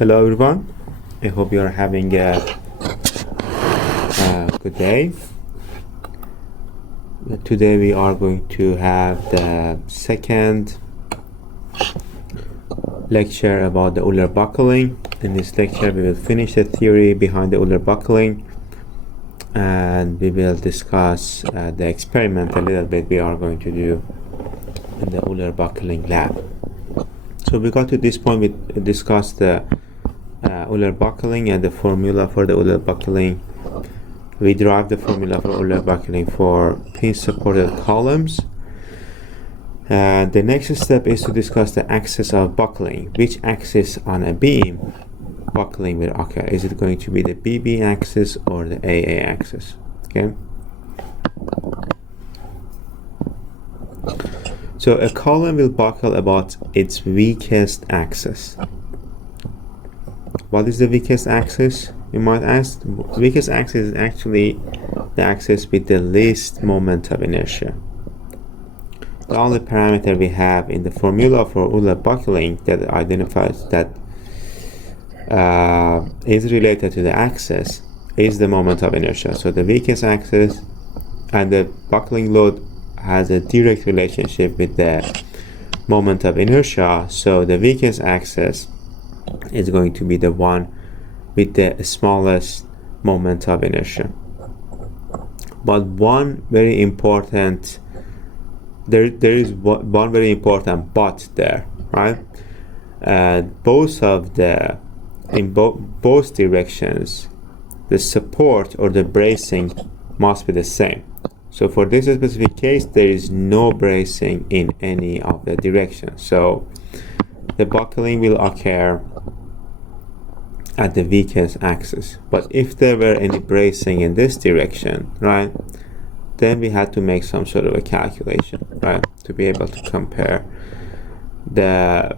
Hello everyone, I hope you are having a good day. Today we are going to have the second lecture about the Euler buckling. In this lecture we will finish the theory behind the Euler buckling and we will discuss the experiment a little bit we are going to do in the Euler buckling lab. So we got to this point, we discussed the Euler buckling and the formula for the Euler buckling. We derived the formula for Euler buckling for pin supported columns. The next step is to discuss the axis of buckling. Which axis on a beam buckling will occur? Is it going to be the BB axis or the AA axis? Okay. So a column will buckle about its weakest axis. What is the weakest axis? You might ask. The weakest axis is actually the axis with the least moment of inertia. The only parameter we have in the formula for Euler buckling that identifies that is related to the axis is the moment of inertia. So the weakest axis and the buckling load has a direct relationship with the moment of inertia. So the weakest axis is going to be the one with the smallest moment of inertia. But one very important there is one very important but there, right? Both of the in both directions the support or the bracing must be the same. So for this specific case there is no bracing in any of the directions, so the buckling will occur at the weakest axis. But if there were any bracing in this direction, right, then we had to make some sort of a calculation, right, to be able to compare the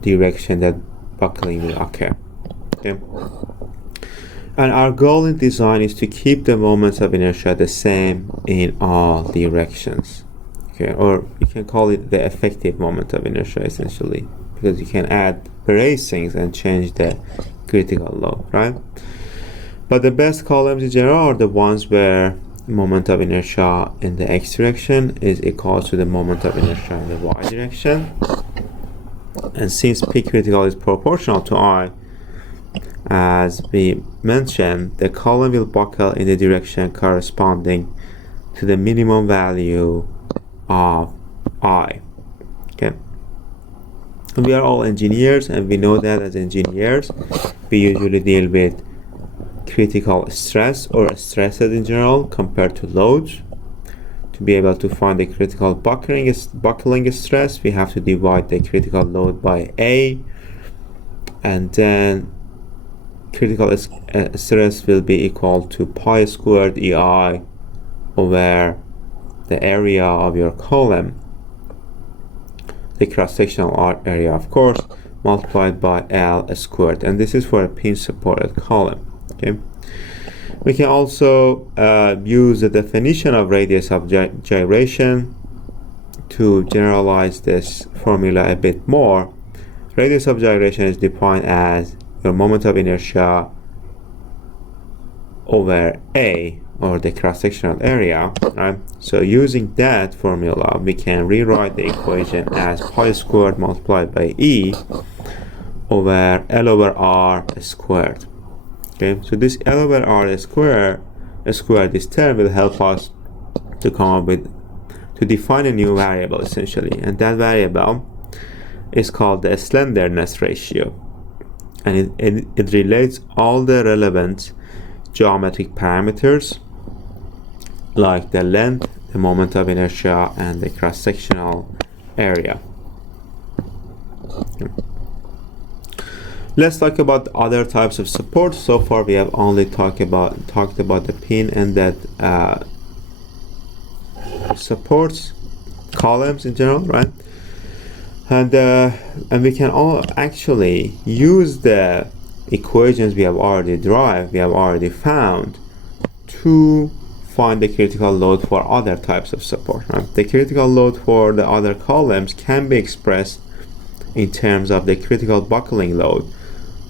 direction that buckling will occur. Okay. And our goal in design is to keep the moments of inertia the same in all directions. Okay, or you can call it the effective moment of inertia essentially, because you can add bracings and change the critical load, right? But the best columns in general are the ones where moment of inertia in the x direction is equal to the moment of inertia in the y direction. And since P critical is proportional to I, as we mentioned, the column will buckle in the direction corresponding to the minimum value of I. Okay. We are all engineers and we know that as engineers we usually deal with critical stress or stresses in general compared to loads. To be able to find the critical buckling stress, we have to divide the critical load by A, and then critical stress will be equal to pi squared EI over the area of your column, the cross-sectional area of course, multiplied by L squared, and this is for a pin supported column. Okay. We can also use the definition of radius of gyration to generalize this formula a bit more. Radius of gyration is defined as your moment of inertia over A, or the cross-sectional area, right? So using that formula we can rewrite the equation as pi squared multiplied by E over L over R squared. Okay, so this L over R square, this term will help us to come up with, to define a new variable essentially, and that variable is called the slenderness ratio, and it relates all the relevant geometric parameters like the length, the moment of inertia, and the cross-sectional area. Okay. Let's talk about other types of support. So far we have only talked about the pin and that supports columns in general, right? And we can all actually use the equations we have already derived, we have already found, to find the critical load for other types of support. Right? The critical load for the other columns can be expressed in terms of the critical buckling load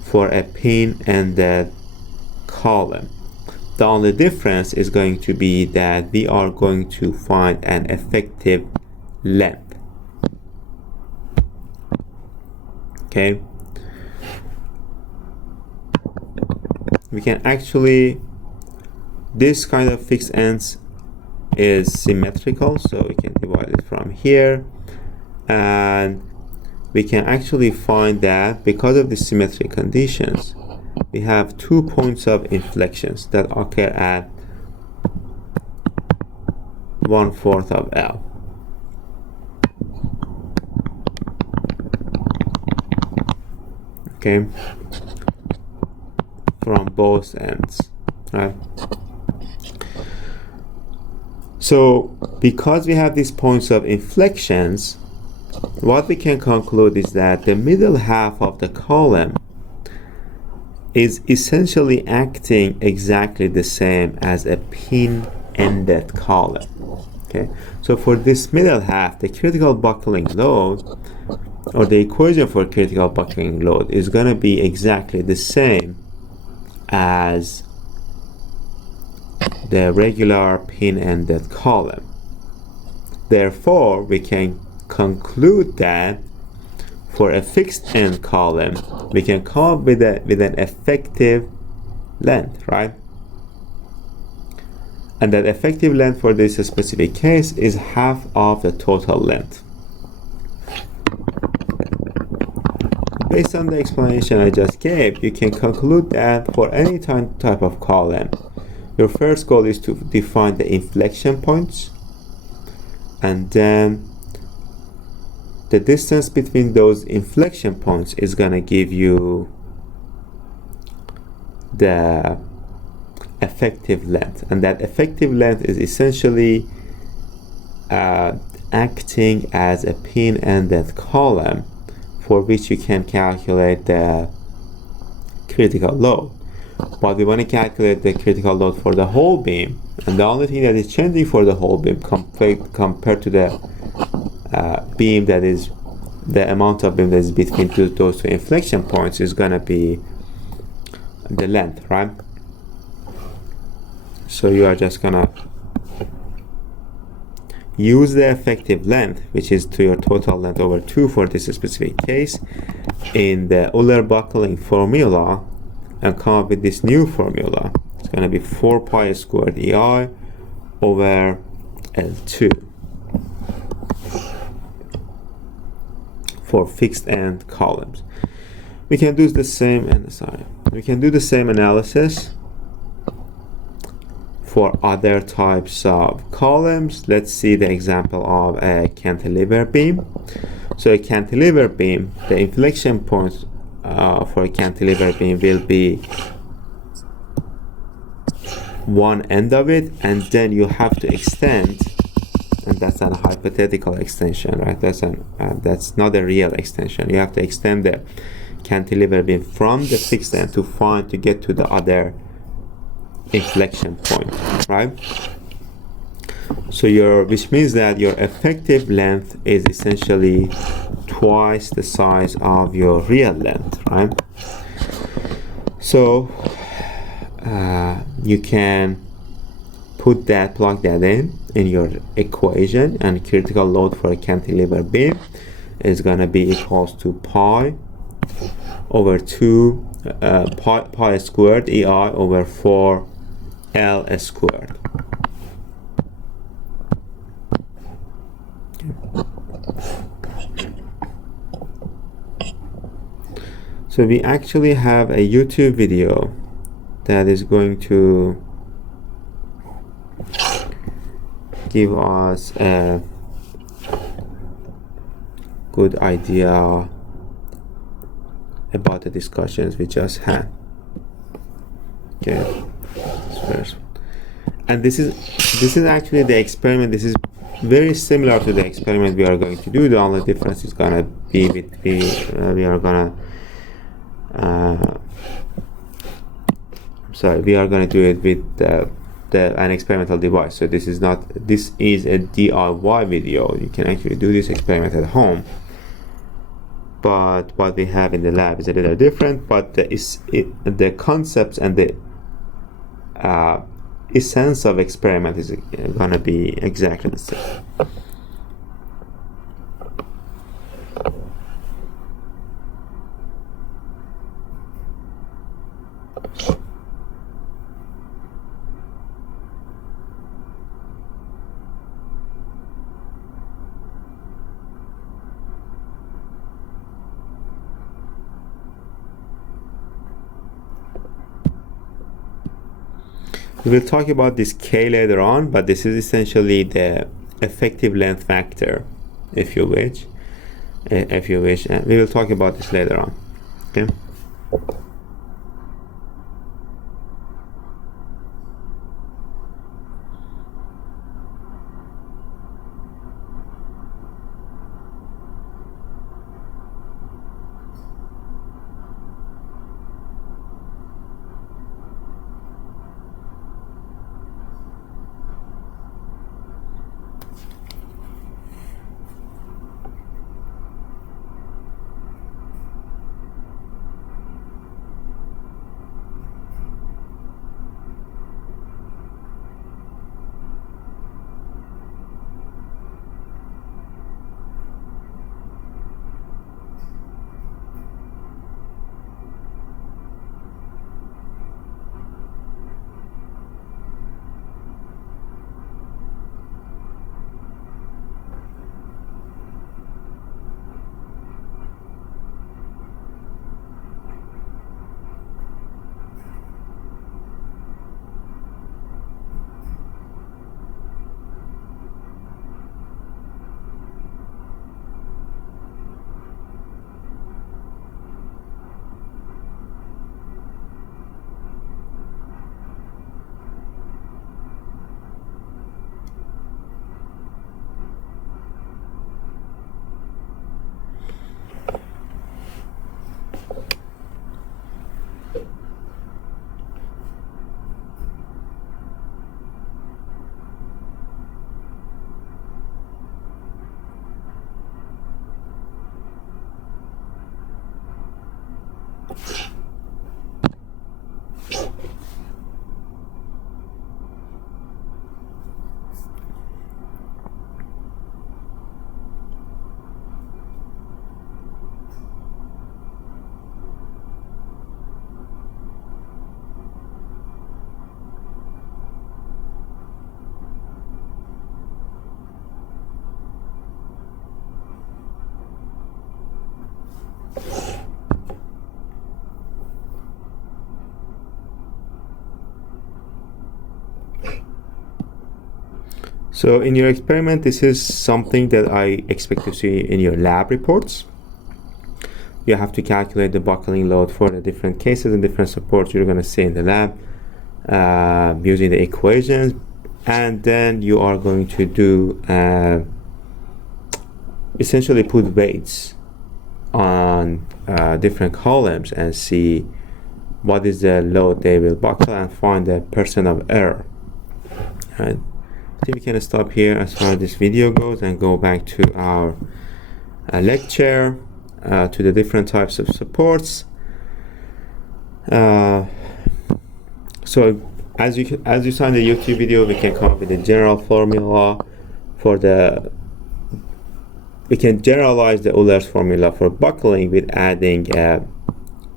for a pin-ended column. The only difference is going to be that we are going to find an effective length. Okay, we can actually, this kind of fixed ends is symmetrical, so we can divide it from here, and we can actually find that because of the symmetric conditions, we have 2 points of inflections that occur at 1/4 of L. Okay, from both ends, right? So because we have these points of inflections, what we can conclude is that the middle half of the column is essentially acting exactly the same as a pin-ended column. Okay, so for this middle half, the critical buckling load, or the equation for critical buckling load, is going to be exactly the same as the regular pin-ended column. Therefore, we can conclude that for a fixed end column, we can come up with an effective length, right? And that effective length for this specific case is half of the total length. Based on the explanation I just gave, you can conclude that for any type of column, your first goal is to define the inflection points, and then the distance between those inflection points is going to give you the effective length, and that effective length is essentially acting as a pin-ended column for which you can calculate the critical load. But we want to calculate the critical load for the whole beam, and the only thing that is changing for the whole beam compared to the beam, that is the amount of beam that is between those two inflection points, is going to be the length, right? So you are just going to use the effective length, which is to your total length over 2 for this specific case, in the Euler buckling formula, and come up with this new formula. It's going to be 4 pi squared EI over L2 for fixed end columns. We can do the same, we can do the same analysis for other types of columns. Let's see the example of a cantilever beam. So a cantilever beam, the inflection points for a cantilever beam will be one end of it, and then you have to extend, and that's a hypothetical extension, right? That's not a real extension. You have to extend the cantilever beam from the fixed end to get to the other inflection point, right? So which means that your effective length is essentially twice the size of your real length, right? So you can plug that in your equation, and critical load for a cantilever beam is going to be equals to pi over 2 pi squared EI over 4 L squared. So we actually have a YouTube video that is going to give us a good idea about the discussions we just had. Okay, first, and this is actually the experiment. This is very similar to the experiment we are going to do. The only difference is gonna be we are gonna do it with an experimental device. So this is a DIY video. You can actually do this experiment at home. but what we have in the lab is a little different, but the concepts and the essence of experiment is going to be exactly the same. We will talk about this K later on, but this is essentially the effective length factor, if you wish. And we will talk about this later on. Okay. So in your experiment, this is something that I expect to see in your lab reports. You have to calculate the buckling load for the different cases and different supports you're going to see in the lab using the equations, and then you are going to do essentially put weights on different columns and see what is the load they will buckle and find the percent of error. Right. I think we can stop here as far as this video goes and go back to our lecture, to the different types of supports. So as you saw in the YouTube video, we can come up with a general formula for we can generalize the Euler's formula for buckling with adding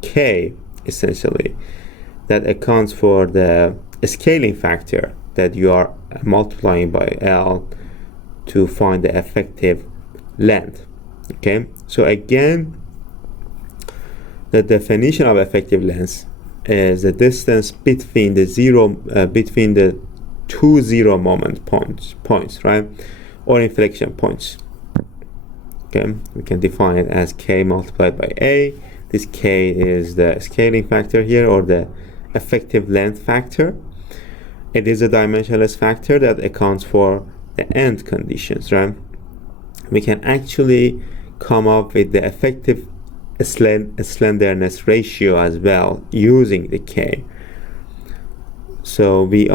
K, essentially, that accounts for the scaling factor that you are multiplying by L to find the effective length. Okay, so again, the definition of effective length is the distance between the two zero moment points, right, or inflection points. Okay, we can define it as K multiplied by A. This K is the scaling factor here, or the effective length factor. It is a dimensionless factor that accounts for the end conditions, right? We can actually come up with the effective slenderness ratio as well using the K. So we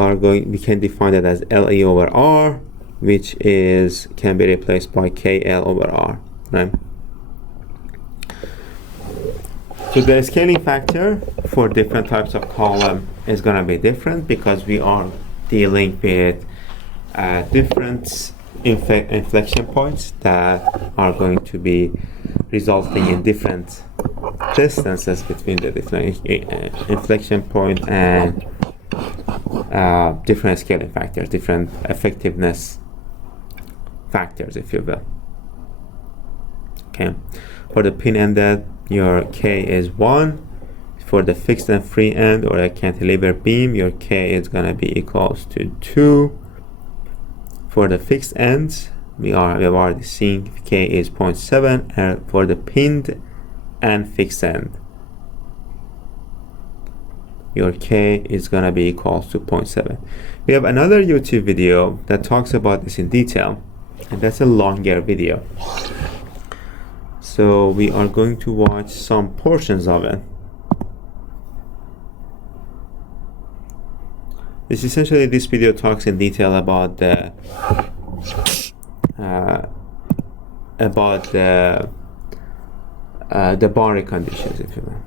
can define that as LE over R, which can be replaced by KL over R, right? So the scaling factor for different types of column is going to be different because we are dealing with different inflection points that are going to be resulting in different distances between the different inflection point and different scaling factors, different effectiveness factors, if you will. Okay, for the pin-ended, your K is 1. For the fixed and free end or a cantilever beam, your K is going to be equals to 2. For the fixed ends, we have already seen K is 0.7, and for the pinned and fixed end, your K is going to be equals to 0.7. We have another YouTube video that talks about this in detail, and that's a longer video. So we are going to watch some portions of it. This video talks in detail about the boundary conditions, if you will.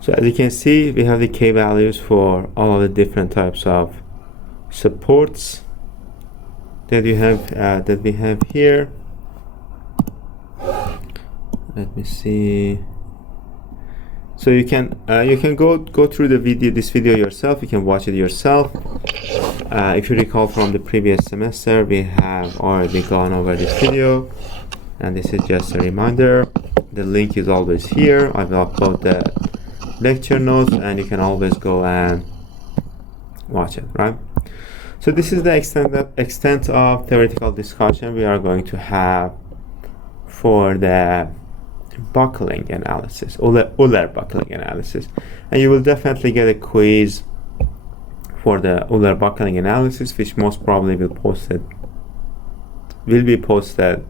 So as you can see, we have the K values for all of the different types of supports that we have here. Let me see. So you can go through this video yourself. You can watch it yourself. If you recall from the previous semester, we have already gone over this video, and this is just a reminder. The link is always here. I will upload the lecture notes, and you can always go and watch it, right? So this is the extent of theoretical discussion we are going to have for the buckling analysis, Euler buckling analysis, and you will definitely get a quiz for the Euler buckling analysis, which most probably will be posted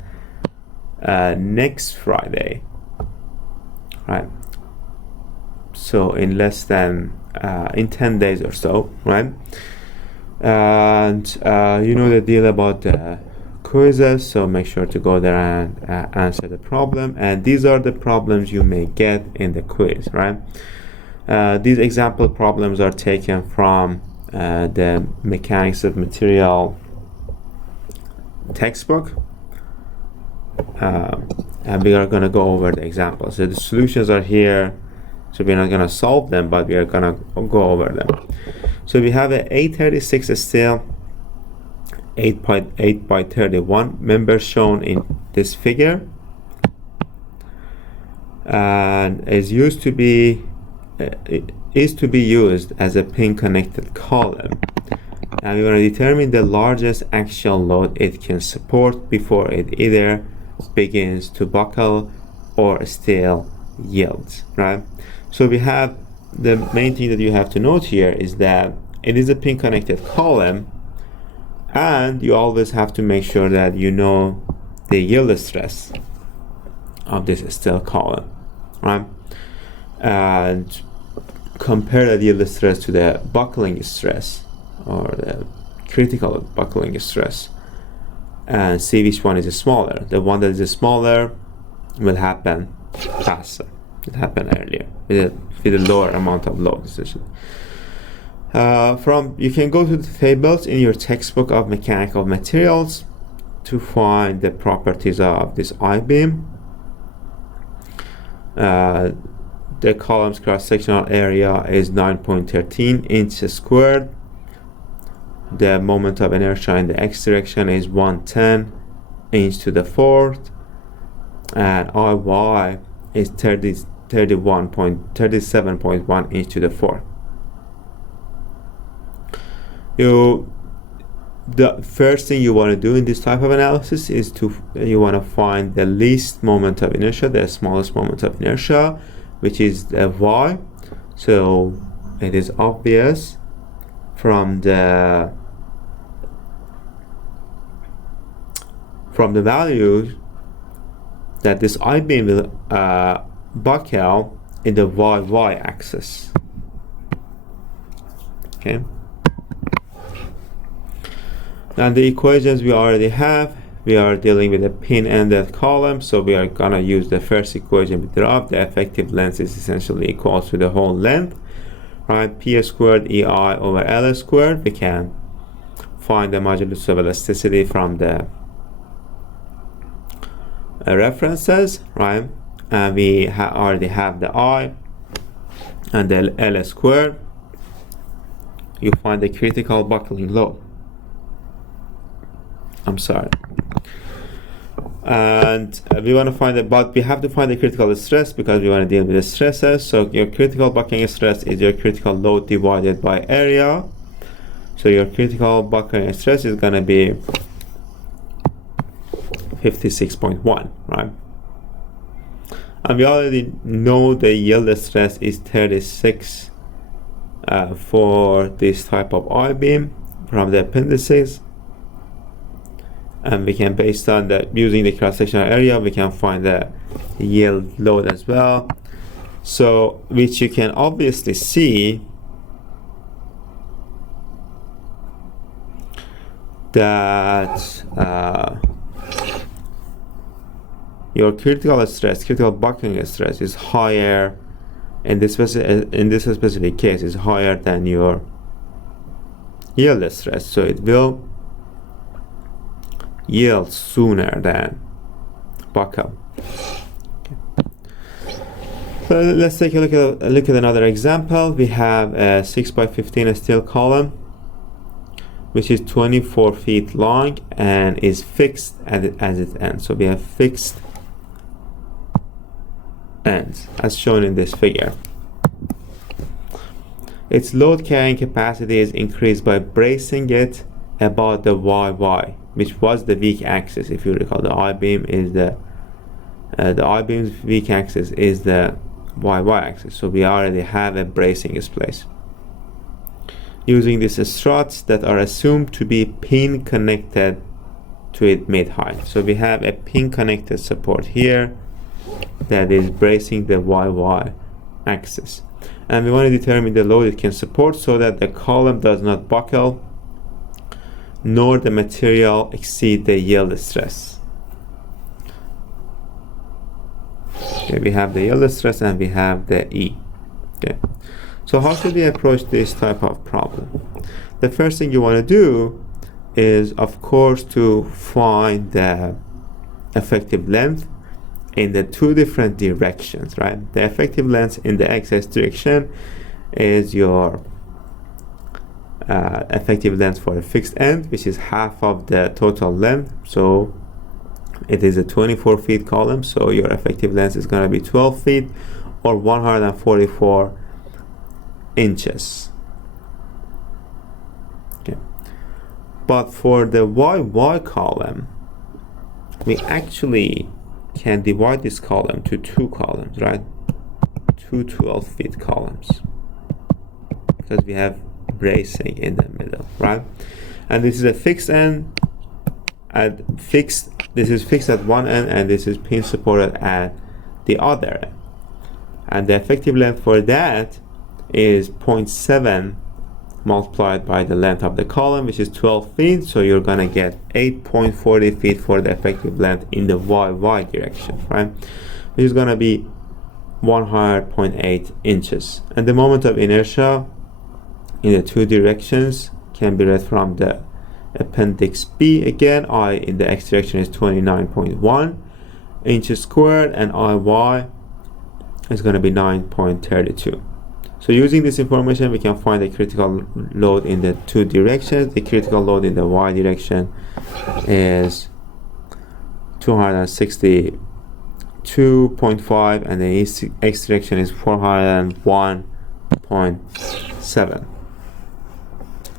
next Friday, right? So in less than in 10 days or so, right? And you know the deal about the quizzes, so make sure to go there and answer the problem. And these are the problems you may get in the quiz, right? These example problems are taken from the Mechanics of Material textbook, and we are going to go over the examples. So the solutions are here, so we're not going to solve them, but we are going to go over them. So we have a A36 steel 8 by 31 members shown in this figure, and is to be used as a pin connected column, and we want to determine the largest axial load it can support before it either begins to buckle or still yields, right? So we have the main thing that you have to note here is that it is a pin connected column, and you always have to make sure that you know the yield stress of this steel column, right? And compare the yield stress to the buckling stress or the critical buckling stress and see which one is smaller. The one that is smaller will happen faster. It happened earlier with a lower amount of load. You can go to the tables in your textbook of mechanical materials to find the properties of this I-beam. The column's cross-sectional area is 9.13 inches squared. The moment of inertia in the x direction is 110 inch to the 4th, and Iy is 37.1 inch to the 4th. The first thing you want to do in this type of analysis is you want to find the least moment of inertia, the smallest moment of inertia, which is the y. So it is obvious from the values that this I-beam will buckle in the y axis. Okay. And the equations we already have, we are dealing with a pin-ended column, so we are gonna use the first equation we derived. The effective length is essentially equal to the whole length, right? P squared EI over L squared. We can find the modulus of elasticity from the references, right? And we already have the I and the L squared. You find the critical buckling load. I'm sorry. And we want to find but we have to find the critical stress because we want to deal with the stresses. So your critical buckling stress is your critical load divided by area. So your critical buckling stress is going to be 56.1, right? And we already know the yield stress is 36 for this type of I-beam from the appendices. And we can, based on using the cross-sectional area, we can find the yield load as well. So, which you can obviously see that your critical buckling stress is higher in this specific case, is higher than your yield stress. So it will yield sooner than buckle. Okay. So let's take a look at another example. We have a 6 by 15 steel column, which is 24 feet long and is fixed as its ends. So we have fixed ends as shown in this figure. Its load carrying capacity is increased by bracing it about the YY, which was the weak axis. If you recall, the I-beam is the I-beam's weak axis is the YY axis. So we already have a bracing in place. Using these struts that are assumed to be pin connected to it mid-height. So we have a pin connected support here that is bracing the YY axis. And we want to determine the load it can support so that the column does not buckle nor the material exceed the yield stress. Okay, we have the yield stress and we have the E. Okay. So how should we approach this type of problem? The first thing you want to do is, of course, to find the effective length in the two different directions, right? The effective length in the x direction is your effective length for a fixed end, which is half of the total length. So it is a 24 feet column, so your effective length is going to be 12 feet or 144 inches. Okay. But for the YY column, we actually can divide this column to two columns, right? Two 12 feet columns, because we have bracing in the middle, right? And this is a fixed end this is fixed at one end, and this is pin supported at the other end. And the effective length for that is 0.7 multiplied by the length of the column, which is 12 feet. So you're gonna get 8.40 feet for the effective length in the YY direction, right? Which is gonna be 100.8 inches. And the moment of inertia in the two directions can be read from the appendix B. Again, I in the x direction is 29.1 inches squared, and IY is going to be 9.32. So using this information, we can find the critical load in the two directions. The critical load in the Y direction is 262.5, and the x direction is 401.7.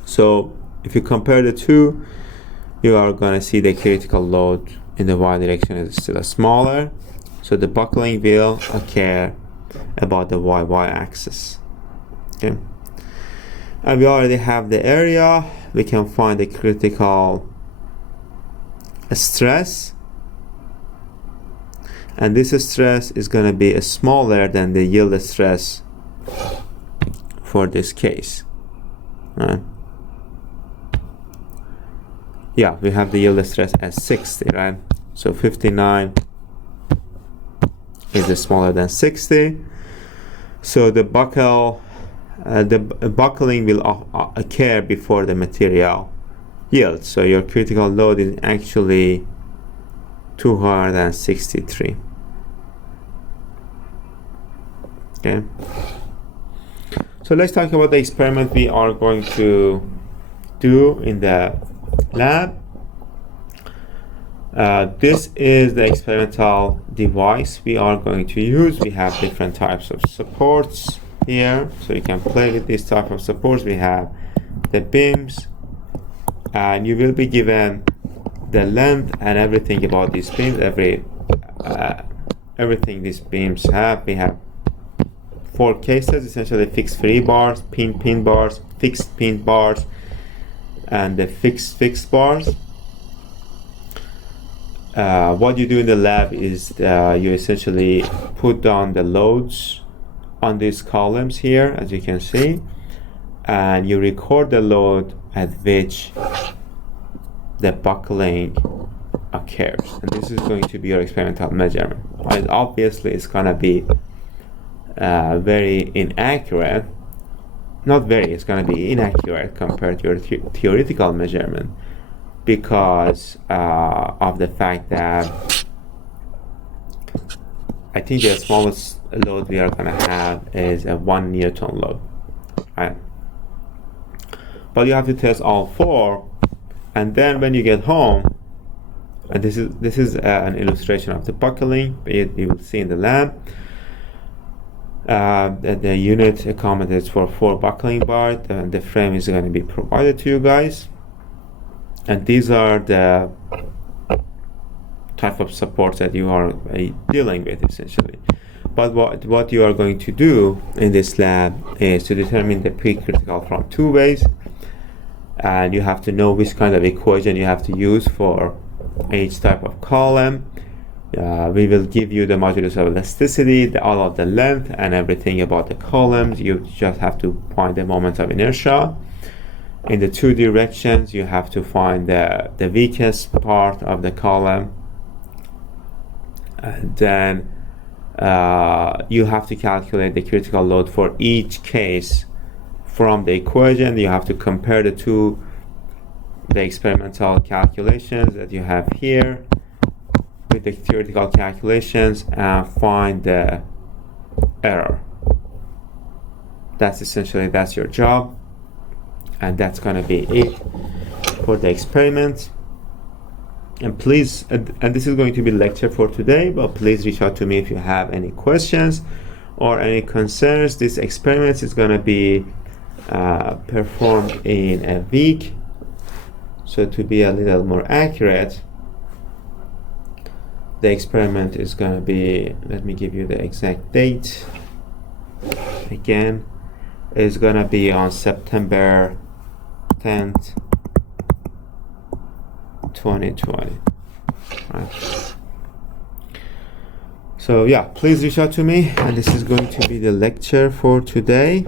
So if you compare the two, you are going to see the critical load in the Y direction is still smaller. So the buckling will occur about the YY axis. Okay. And we already have the area. We can find the critical stress. And this stress is going to be smaller than the yield stress for this case. Right? Yeah, we have the yield stress as 60, right? So 59 is smaller than 60. So the buckling will occur before the material yields. So your critical load is actually 263. Okay. So let's talk about the experiment we are going to do in the lab. This is the experimental device we are going to use. We have different types of supports here, so you can play with this type of supports. We have the beams, and you will be given the length and everything about these beams, everything these beams have. We have 4 cases, essentially fixed free bars, pin bars, fixed pin bars, and the fixed bars. What you do in the lab is you essentially put down the loads on these columns here, as you can see, and you record the load at which the buckling occurs. And this is going to be your experimental measurement. And obviously it's going to be very inaccurate. Not very, it's going to be inaccurate compared to your theoretical measurement, because of the fact that I think the smallest load we are going to have is a 1 Newton load, right? But you have to test all 4, and then when you get home, and this is an illustration of the buckling you will see in the lab. The unit accommodates for 4 buckling bars, and the frame is going to be provided to you guys. And these are the type of supports that you are dealing with, essentially. But what you are going to do in this lab is to determine the peak critical from 2 ways, and you have to know which kind of equation you have to use for each type of column. We will give you the modulus of elasticity, all of the length, and everything about the columns. You just have to find the moment of inertia. In the 2 directions, you have to find the weakest part of the column, and then you have to calculate the critical load for each case from the equation. You have to compare the experimental calculations that you have here with the theoretical calculations and find the error. That's your job. And that's gonna be it for the experiment. And please, and this is going to be lecture for today, but please reach out to me if you have any questions or any concerns. This experiment is gonna be performed in a week. So to be a little more accurate, the experiment is going to be, let me give you the exact date again, is going to be on September 10th, 2020. Right. So yeah, please reach out to me, and this is going to be the lecture for today.